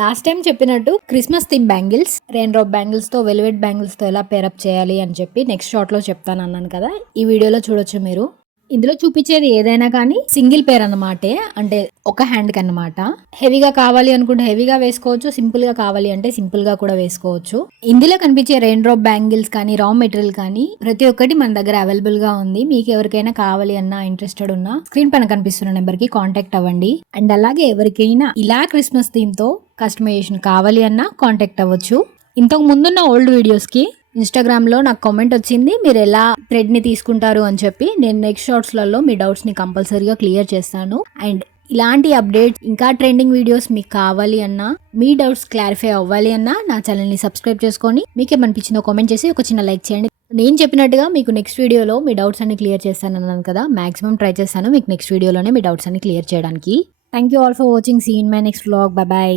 Last time చెప్పినట్టు Christmas theme bangles, rain drop bangles తో, velvet bangles తో ఎలా పేరప్ చేయాలి అని చెప్పి నెక్స్ట్ షార్ట్ లో చెప్తాను అన్నాను కదా. ఈ వీడియోలో చూడొచ్చు మీరు. ఇందులో చూపించేది ఏదైనా కానీ సింగిల్ పేర్ అన్నమాటే, అంటే ఒక హ్యాండ్ కి అన్నమాట. హెవీగా కావాలి అనుకుంటే హెవీగా వేసుకోవచ్చు, సింపుల్ గా కావాలి అంటే సింపుల్ గా కూడా వేసుకోవచ్చు. ఇందులో కనిపించే రెయిన్ డ్రాప్ బ్యాంగిల్స్ కానీ, రా మెటీరియల్ కానీ ప్రతి ఒక్కటి మన దగ్గర అవైలబుల్ గా ఉంది. మీకు ఎవరికైనా కావాలి అన్నా, ఇంట్రెస్టెడ్ ఉన్నా స్క్రీన్ పైన కనిపిస్తున్న నెంబర్ కి కాంటాక్ట్ అవ్వండి. అండ్ అలాగే ఎవరికైనా ఇలా క్రిస్మస్ థీమ్ తో కస్టమైజేషన్ కావాలి అన్నా కాంటాక్ట్ అవ్వచ్చు. ఇంతకు ముందున్న ఓల్డ్ వీడియోస్ కి ఇన్స్టాగ్రామ్ లో నాకు కామెంట్ వచ్చింది, మీరు ఎలా థ్రెడ్ ని తీసుకుంటారు అని చెప్పి. నేను నెక్స్ట్ షార్ట్స్ లలో మీ డౌట్స్ ని కంపల్సరీగా క్లియర్ చేస్తాను. అండ్ ఇలాంటి అప్డేట్స్, ఇంకా ట్రెండింగ్ వీడియోస్ మీకు కావాలి అన్నా, మీ డౌట్స్ క్లారిఫై అవ్వాలి అన్నా నా ఛానల్ ని సబ్స్క్రైబ్ చేసుకొని, మీకేమనిపించిందో కామెంట్ చేసి ఒక చిన్న లైక్ చేయండి. నేను చెప్పినట్టుగా మీకు నెక్స్ట్ వీడియోలో మీ డౌట్స్ అన్ని క్లియర్ చేస్తాను అన్నాను కదా. మాక్సిమం ట్రై చేస్తాను మీకు నెక్స్ట్ వీడియోలోనే మీ డౌట్స్ అన్ని క్లియర్ చేయడానికి. Thank you all for watching. See in my next vlog. Bye by.